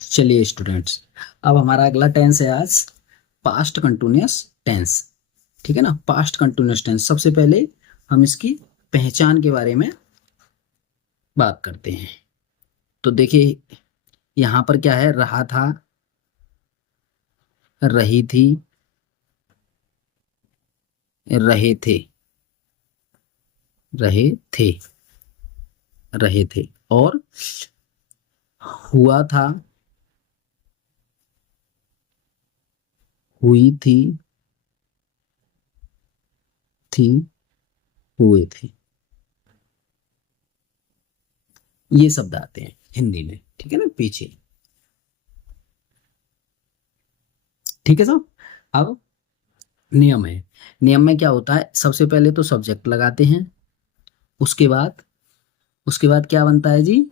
चलिए स्टूडेंट्स, अब हमारा अगला टेंस है आज पास्ट कंटिन्यूअस टेंस। ठीक है ना। पास्ट कंटिन्यूअस टेंस, सबसे पहले हम इसकी पहचान के बारे में बात करते हैं। तो देखिए यहाँ पर क्या है, रहा था, रही थी, रहे थे, रहे थे, रहे थे, और हुआ था, हुई थी, हुए थे। ये शब्द आते हैं हिंदी में। ठीक है ना, पीछे। ठीक है साहब। अब नियम है। नियम में क्या होता है, सबसे पहले तो सब्जेक्ट लगाते हैं, उसके बाद क्या बनता है जी,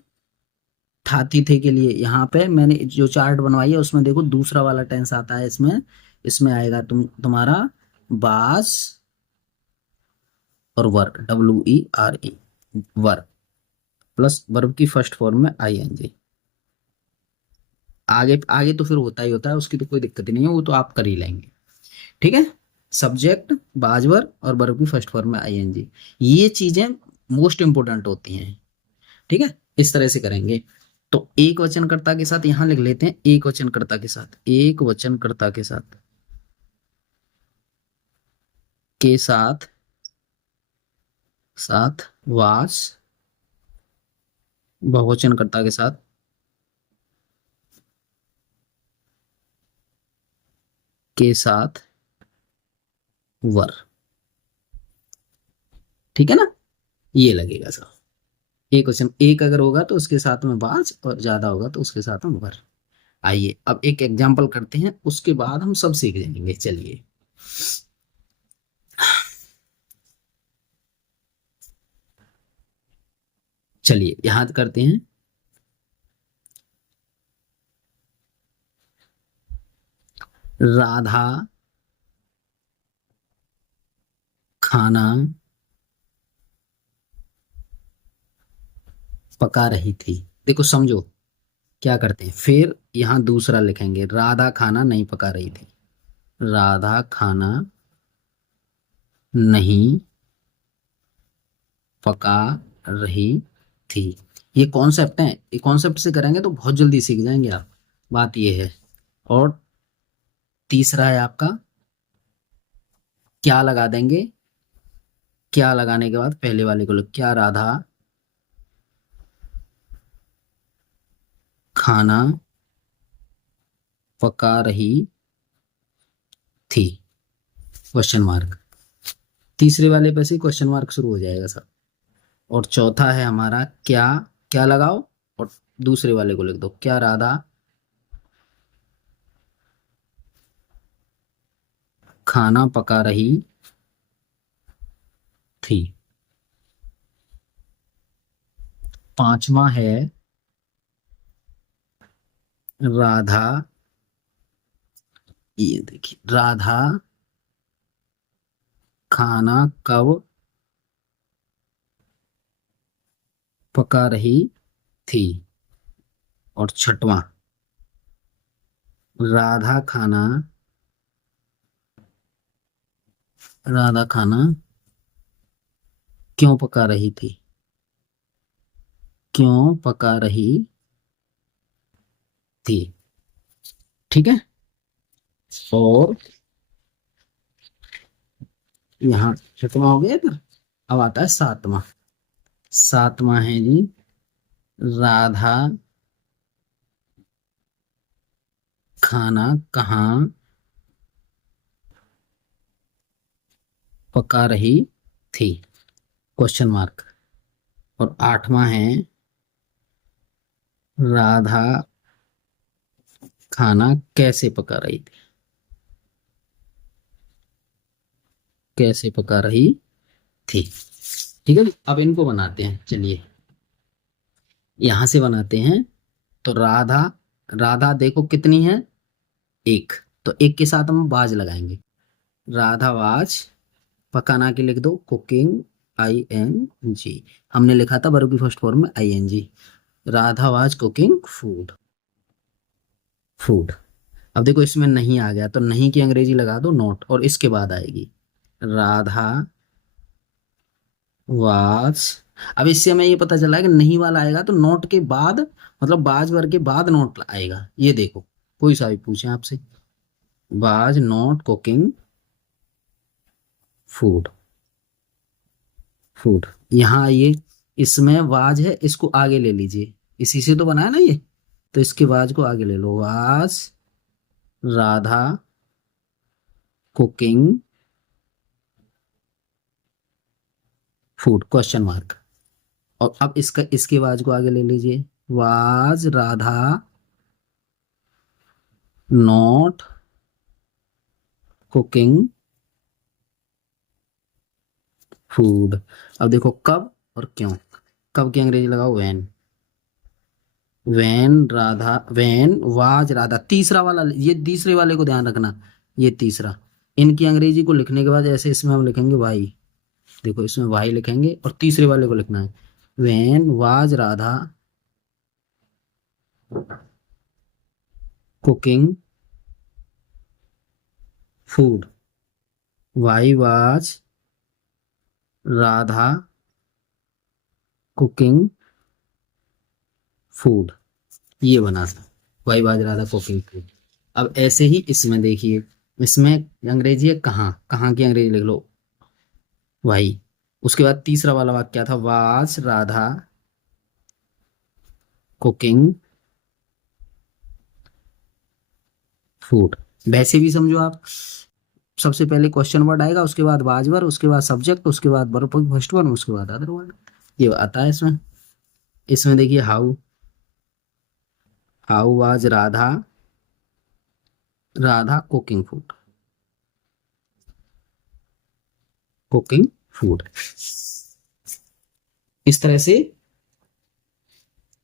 था थी थे के लिए यहाँ पे मैंने जो चार्ट बनवाई है उसमें देखो दूसरा वाला टेंस आता है। इसमें इसमें आएगा तुम्हारा बास और वर, WERE, वर प्लस वर्ब की फर्स्ट फॉर्म में ING। आगे आगे तो फिर होता ही होता है, उसकी तो कोई दिक्कत ही नहीं है, वो तो आप कर ही लेंगे। ठीक है। सब्जेक्ट, बाजवर और वर्ब की फर्स्ट फॉर्म में ING, ये चीजें मोस्ट इंपोर्टेंट होती हैं। ठीक है, इस तरह से करेंगे। तो एक वचनकर्ता के साथ यहां लिख लेते हैं, एक वचनकर्ता के साथ, एक वचनकर्ता के साथ, के साथ, साथ वास, बहुवचनकर्ता के साथ, के साथ वर। ठीक है ना, ये लगेगा सब। एक वचन एक अगर होगा तो उसके साथ में वास, और ज्यादा होगा तो उसके साथ में वर। आइए अब एक एग्जाम्पल करते हैं, उसके बाद हम सब सीख जाएंगे। चलिए, चलिए याद करते हैं। राधा खाना पका रही थी। देखो समझो क्या करते हैं, फिर यहाँ दूसरा लिखेंगे, राधा खाना नहीं पका रही थी, राधा खाना नहीं पका रही थी। ये कॉन्सेप्ट है, ये कॉन्सेप्ट से करेंगे तो बहुत जल्दी सीख जाएंगे आप। बात ये है। और तीसरा है आपका, क्या लगा देंगे, क्या लगाने के बाद पहले वाले को लोग, क्या राधा खाना पका रही थी, क्वेश्चन मार्क। तीसरे वाले पे से क्वेश्चन मार्क शुरू हो जाएगा सब। और चौथा है हमारा, क्या, क्या लगाओ और दूसरे वाले को लिख दो, क्या राधा खाना पका रही थी। पांचवा है, राधा, ये देखिए, राधा खाना कब पका रही थी। और छठवां, राधा खाना, राधा खाना क्यों पका रही थी, क्यों पका रही थी। ठीक है। और यहाँ छठवां हो गया इधर। अब आता है सातवां। सातवां है जी, राधा खाना कहाँ पका रही थी, क्वेश्चन मार्क। और आठवां है, राधा खाना कैसे पका रही थी, कैसे पका रही थी। ठीक है, अब इनको बनाते हैं। चलिए यहां से बनाते हैं। तो राधा, राधा देखो कितनी है, एक, तो एक के साथ हम बाज लगाएंगे, राधा वाज, पकाना के लिख दो कुकिंग, ING। हमने लिखा था वर्ब की फर्स्ट फॉर्म में ING, Radha was cooking food. Food. अब देखो इसमें नहीं आ गया तो नहीं की अंग्रेजी लगा दो नॉट, और इसके बाद आएगी राधा वाज। अब इससे हमें ये पता चला है कि नहीं वाला आएगा तो नोट के बाद, मतलब बाज वर्ग के बाद नोट आएगा। ये देखो कोई सा भी पूछे आपसे, was not cooking food. Food यहाँ आइए, इसमें वाज है, इसको आगे ले लीजिए, इसी से तो बनाया ना ये, तो इसके वाज को आगे ले लो, was Radha cooking food question mark. और अब इसका इसके वाज को आगे ले लीजिए, was Radha not cooking food. अब देखो कब और क्यों, कब की अंग्रेजी लगाओ when. When Radha, when was Radha, तीसरा वाला, ये तीसरे वाले को ध्यान रखना, ये तीसरा। इनकी अंग्रेजी को लिखने के बाद ऐसे इसमें हम लिखेंगे वाई, देखो इसमें वाई लिखेंगे और तीसरे वाले को लिखना है, when was Radha cooking food, why was Radha cooking food, ये बना था why was Radha cooking food. अब ऐसे ही इसमें देखिए, इसमें अंग्रेजी है कहाँ, कहाँ की अंग्रेजी लिख लो वाई। उसके बाद तीसरा वाला वाक्य क्या था, वाज राधा कुकिंग फूड। वैसे भी समझो आप, सबसे पहले क्वेश्चन वर्ड आएगा, उसके बाद वाज वर्ड, उसके बाद सब्जेक्ट, उसके बाद वर्ब फर्स्ट वन, उसके बाद अदर वर्ड, ये आता है इसमें। इसमें देखिए how, how was Radha, Radha cooking food, cooking food. इस तरह से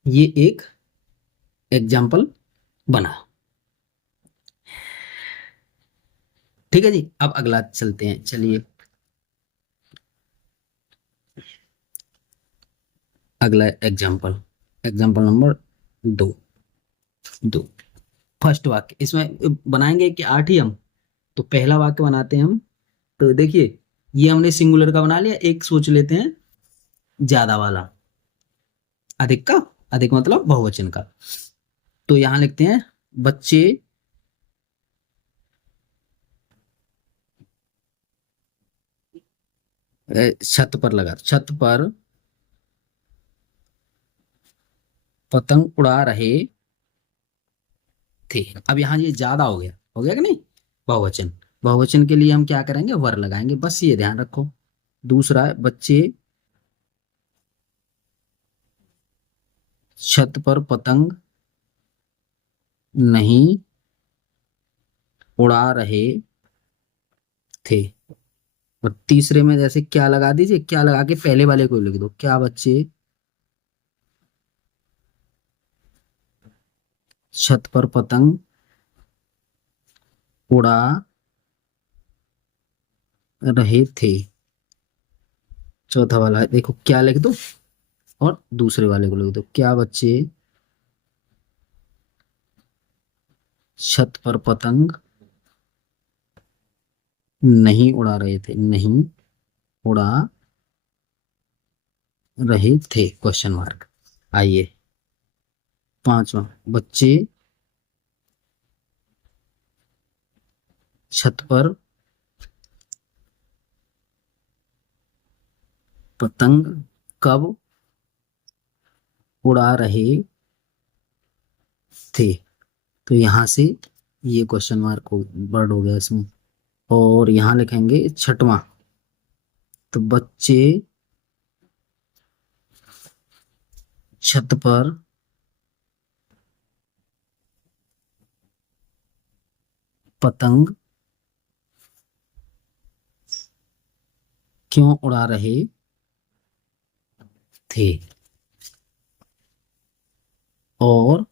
ये एक एग्जाम्पल बना। ठीक है जी, अब अगला चलते हैं, चलिए अगला एग्जाम्पल, एग्जाम्पल नंबर दो। दो फर्स्ट वाक्य इसमें बनाएंगे कि आठ ही हम, तो पहला वाक्य बनाते हैं हम। तो देखिए ये हमने सिंगुलर का बना लिया, एक सोच लेते हैं ज्यादा वाला, अधिक का, अधिक मतलब बहुवचन का। तो यहां लिखते हैं बच्चे छत पर लगा, छत पर पतंग उड़ा रहे थे। अब यहाँ ये ज्यादा हो गया कि नहीं, बहुवचन। बहुवचन के लिए हम क्या करेंगे, वर लगाएंगे, बस ये ध्यान रखो। दूसरा है बच्चे छत पर पतंग नहीं उड़ा रहे थे। और तीसरे में जैसे क्या लगा दीजिए, क्या लगा के पहले वाले को लिख दो, क्या बच्चे छत पर पतंग उड़ा रहे थे। चौथा वाला देखो क्या लिख दो, और दूसरे वाले को लिख दो, क्या बच्चे छत पर पतंग नहीं उड़ा रहे थे, नहीं उड़ा रहे थे क्वेश्चन मार्क। आइए पांचवा, बच्चे छत पर पतंग कब उड़ा रहे थे। तो यहां से ये क्वेश्चन मार्क वर्ड हो गया इसमें। और यहां लिखेंगे छठवां, तो बच्चे छत पर पतंग क्यों उड़ा रहे थे। और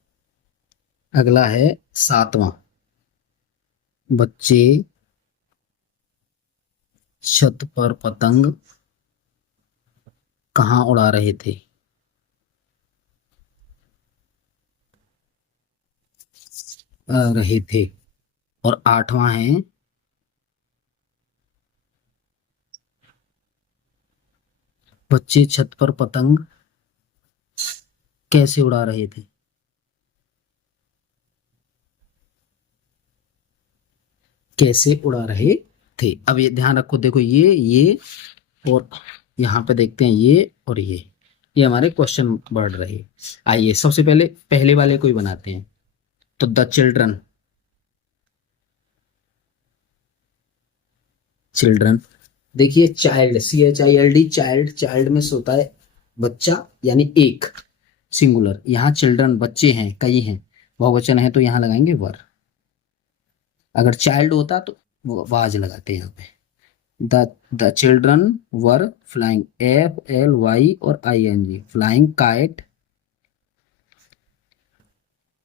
अगला है सातवां, बच्चे छत पर पतंग कहाँ उड़ा रहे थे। रहे थे। और आठवां है, बच्चे छत पर पतंग कैसे उड़ा रहे थे। कैसे उड़ा रहे थे। अब ये ध्यान रखो, देखो ये और यहाँ पे देखते हैं ये और ये हमारे क्वेश्चन वर्ड रहे। आइए सबसे पहले पहले वाले को ही बनाते हैं। तो द चिल्ड्रन, चिल्ड्रन, देखिए चाइल्ड, CHILD, चाइल्ड, चाइल्ड में से होता है बच्चा, यानी एक, सिंगुलर। यहाँ चिल्ड्रन बच्चे हैं, कई हैं, बहुवचन है तो यहाँ लगाएंगे वर। अगर चाइल्ड होता तो वाज लगाते हैं यहाँ पे। The the children were flying, FLY और ING, flying kite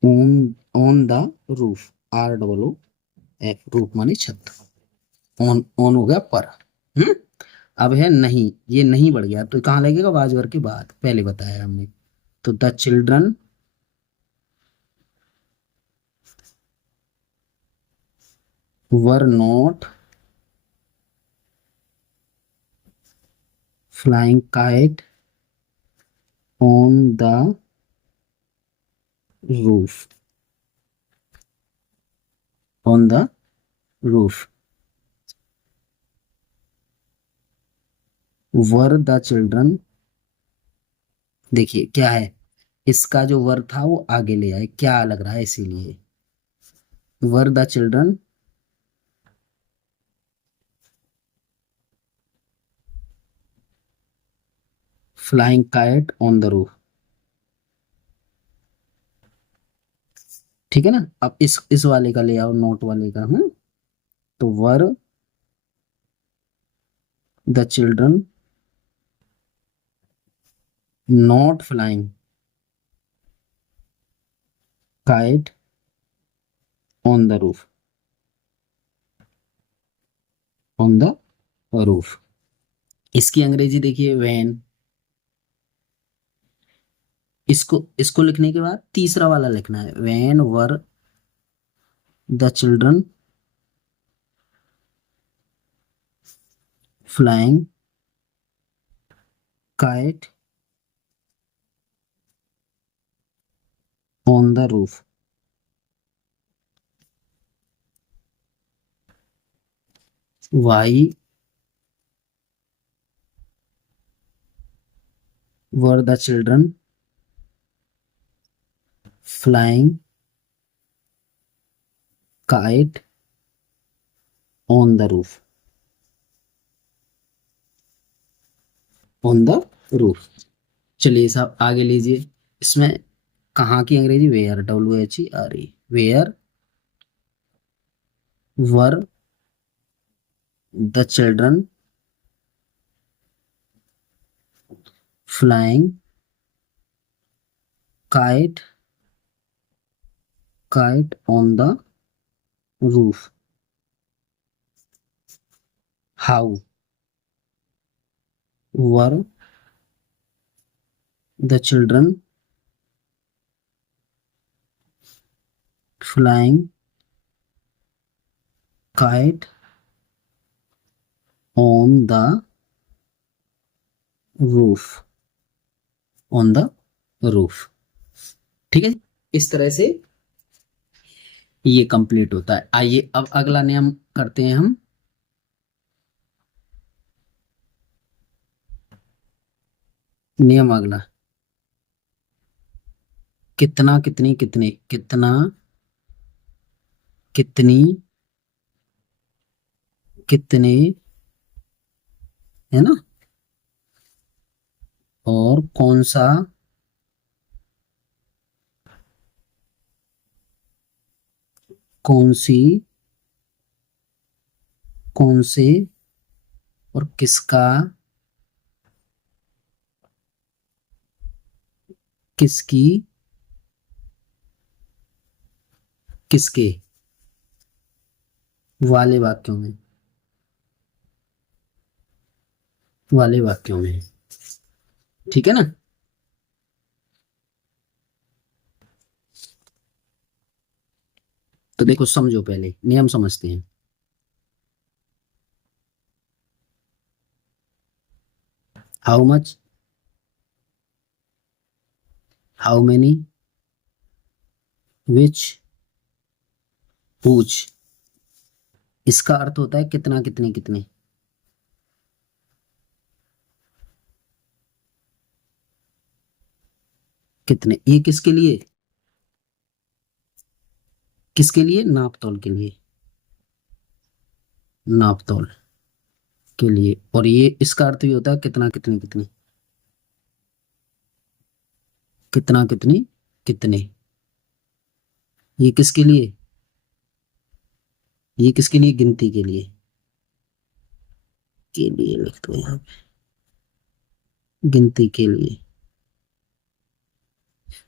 on on the roof, ROOF, roof माने छत। ऑन ऑन हो गया पर। हम्म। अब है नहीं, ये नहीं बढ़ गया तो कहाँ लगेगा, वाजवर के बाद, पहले बताया हमने। तो the children were not flying kite on the roof, on the roof. Were the children, देखिए क्या है, इसका जो वर था वो आगे ले आए, क्या लग रहा है इसीलिए। वर the children flying kite on the roof. ठीक है ना। अब इस वाले का ले आओ, नोट वाले का। तो वर the children not flying kite on the roof, on the roof. इसकी अंग्रेजी देखिए वैन। इसको इसको लिखने के बाद तीसरा वाला लिखना है, when were the children flying kite on the roof. Why were the children flying kite on the roof, on the roof. चलिए साहब आगे लीजिए। इसमें कहाँ की अंग्रेजी, where, WHERE, where were the children flying kite, kite on the roof. How were the children flying kite on the roof, on the roof. ठीक है, इस तरह से ये कंप्लीट होता है। आइए अब अगला नियम करते हैं हम। नियम अगला, कितना, कितनी, कितने, कितना, कितनी, कितने, है ना। और कौन सा, कौन सी, कौन से, और किसका, किसकी, किसके वाले वाक्यों में, वाले वाक्यों में। ठीक है ना। तो देखो समझो, पहले नियम समझते हैं। How much, how many, which, whose. इसका अर्थ होता है कितना, कितने, कितने। कितने, ये किसके लिए, किसके लिए, नाप तोल के लिए, नाप तोल के लिए। और ये इसका अर्थ भी होता है कितना, कितने, कितने, कितना, कितने, कितने। ये किसके लिए, ये किसके लिए, गिनती के लिए लिख दो यहाँ पे, गिनती के लिए।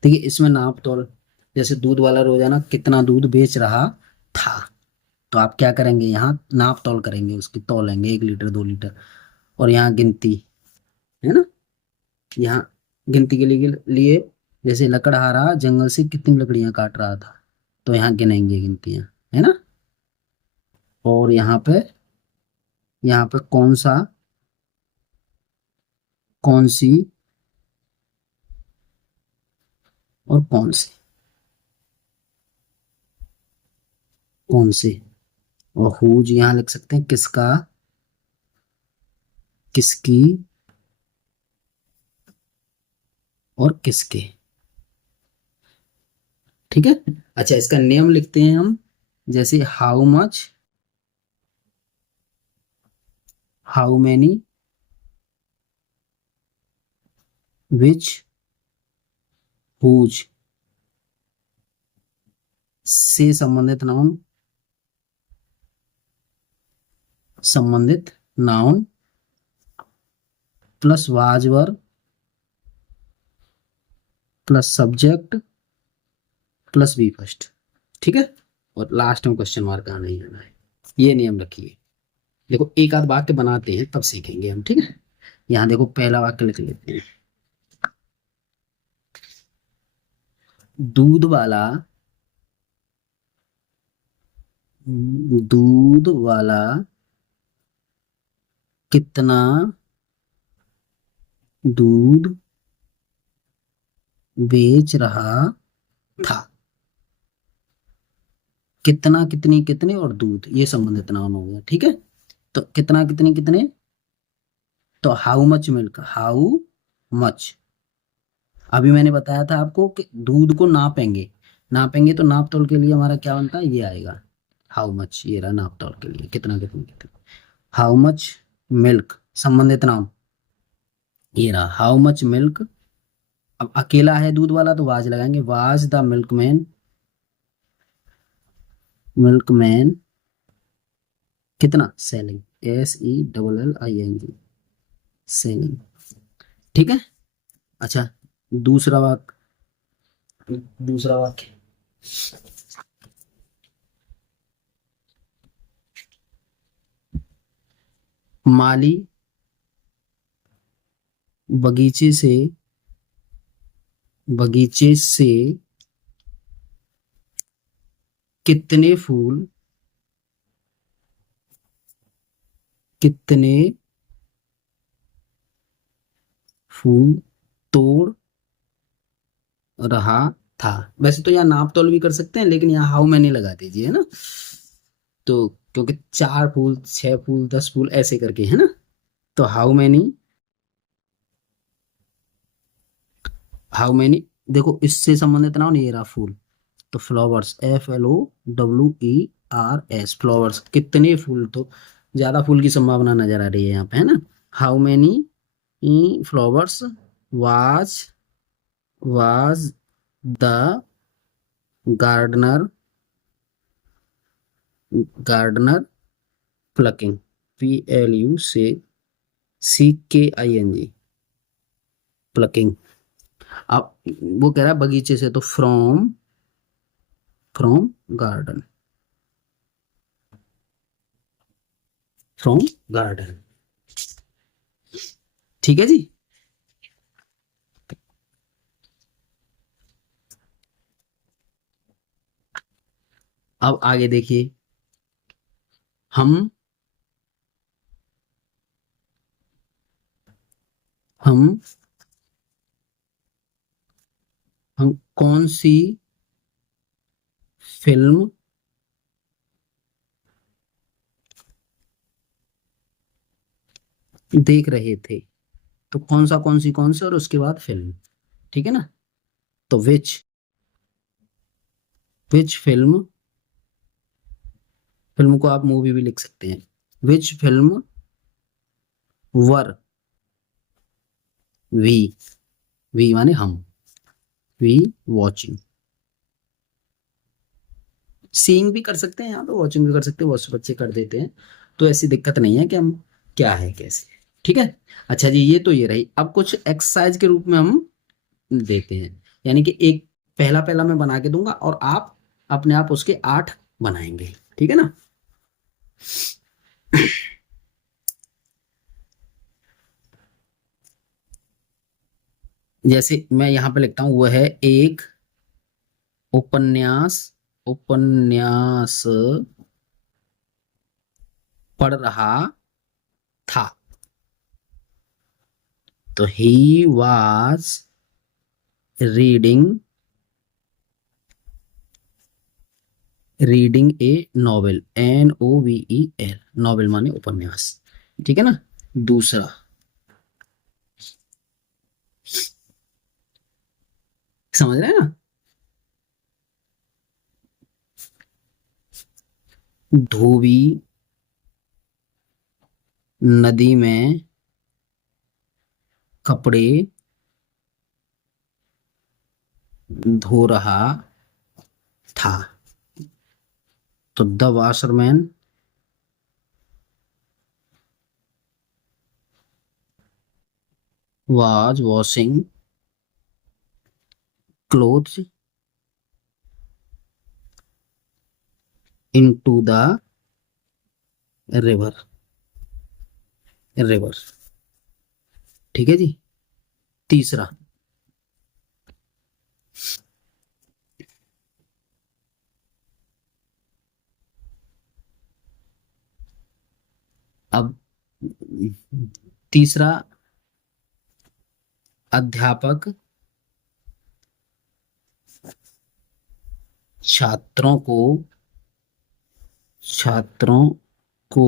देखिए इसमें नाप तोल, जैसे दूध वाला रोजाना कितना दूध बेच रहा था, तो आप क्या करेंगे, यहाँ नाप तोल करेंगे, उसकी तोलेंगे 1 लीटर 2 लीटर। और यहाँ गिनती है ना, यहाँ गिनती के लिए जैसे लकड़हारा जंगल से कितनी लकड़ियां काट रहा था, तो यहाँ गिनेंगे गिनतियां, है ना। और यहाँ पे कौन सा, कौन सी, और कौन से, कौन से। और हुज यहाँ लिख सकते हैं किसका, किसकी, और किसके। ठीक है। अच्छा इसका नियम लिखते हैं हम, जैसे how much, how many, which, whose से संबंधित नाउन, संबंधित noun plus was were plus subject plus be first. ठीक है। और लास्ट में क्वेश्चन मार्क आना ही आना है, ये नियम रखिए। देखो एक आध वाक्य बनाते हैं तब सीखेंगे हम, ठीक है। यहाँ देखो पहला वाक्य लिख लेते हैं। दूध वाला, दूध वाला कितना दूध बेच रहा था। कितना, कितनी, कितने और दूध, ये संबंधित नाउन हो गया। ठीक है। तो कितना, कितनी, कितने, तो how much milk, how much. अभी मैंने बताया था आपको कि दूध को नापेंगे, नापेंगे तो नाप तोल के लिए हमारा क्या बनता है, ये आएगा हाउ मच। ये रहा नाप तोल के लिए कितना, कितनी, कितने। हाउ मच मिल्क संबंधित नाम, ये रहा हाउ मच मिल्क। अब अकेला है दूध वाला तो वाज लगाएंगे, वाज द मिल्कमैन, मिल्कमैन कितना सेलिंग, SELLING, सेलिंग। ठीक है। अच्छा दूसरा वाक्य, दूसरा वाक्य, माली बगीचे से, बगीचे से कितने फूल, कितने फूल तोड़ रहा था। वैसे तो यहाँ नाप तोल भी कर सकते हैं, लेकिन यहाँ हाउ मैनी लगा दीजिए, है ना। तो क्योंकि 4 फूल 6 फूल 10 फूल ऐसे करके, है ना। तो हाउ मैनी, हाउ मैनी, देखो इससे संबंधित नाउन ये रहा फूल, तो फ्लावर्स, FLOWERS, फ्लावर्स कितने फूल, तो ज्यादा फूल की संभावना नजर आ रही है यहाँ पे, है ना। How many flowers was, was the gardener, gardener plucking, PLUCKING, plucking. अब वो कह रहा है बगीचे से, तो from, from garden, from garden. ठीक है जी। अब आगे देखिए, हम हम हम कौन सी फिल्म देख रहे थे। तो कौन सी और उसके बाद फिल्म, ठीक है ना। तो विच फिल्म, फिल्म को आप मूवी भी लिख सकते हैं। Which film were we, we माने हम, वी वॉचिंग। सीइंग भी कर सकते हैं यहाँ पे, वॉचिंग भी कर सकते हैं, बहुत से बच्चे कर देते हैं। तो ऐसी दिक्कत नहीं है कि हम क्या है कैसे, ठीक है। अच्छा जी, ये तो ये रही। अब कुछ एक्सरसाइज के रूप में हम देते हैं, यानी कि एक पहला पहला मैं बना के दूंगा और आप अपने आप उसके 8 बनाएंगे, ठीक है ना। जैसे मैं यहाँ पे लिखता हूँ, वह है एक उपन्यास, उपन्यास पढ़ रहा था। तो he was reading, reading A novel, NOVEL, novel माने उपन्यास, ठीक है ना। दूसरा, समझ रहे हैं ना। धोबी नदी में कपड़े धो रहा था। तो the washerman was washing clothes into the river, river, ठीक है जी। तीसरा, अब तीसरा, अध्यापक छात्रों को, छात्रों को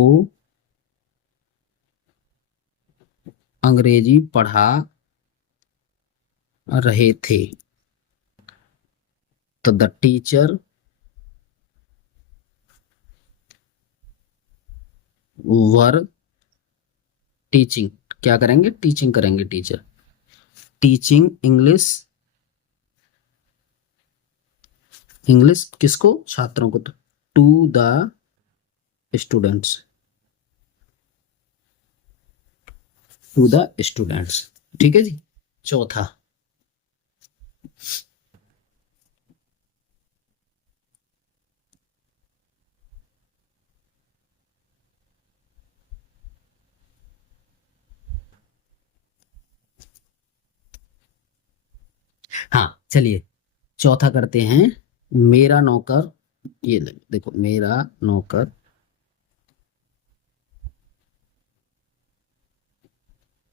अंग्रेजी पढ़ा रहे थे। तो द टीचर वर टीचिंग, क्या करेंगे, टीचिंग करेंगे, टीचर टीचिंग इंग्लिश, इंग्लिश किसको, छात्रों को। तो to the students, to the students, ठीक है जी। चौथा, हाँ चलिए चौथा करते हैं। मेरा नौकर, ये देखो, मेरा नौकर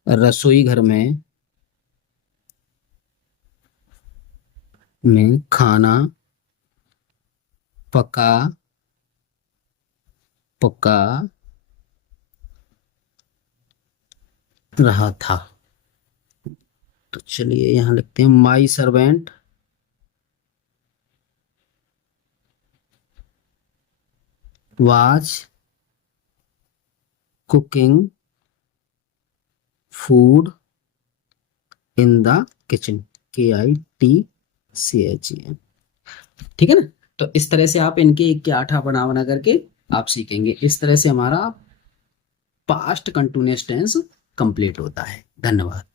रसोई घर में खाना पका पका रहा था। तो चलिए यहाँ लिखते हैं, my servant was cooking food in the kitchen, KITCHEN, ठीक है ना। तो इस तरह से आप इनके एक के 8 बना बना करके आप सीखेंगे। इस तरह से हमारा पास्ट कंटिन्यूअस टेंस कंप्लीट होता है। धन्यवाद।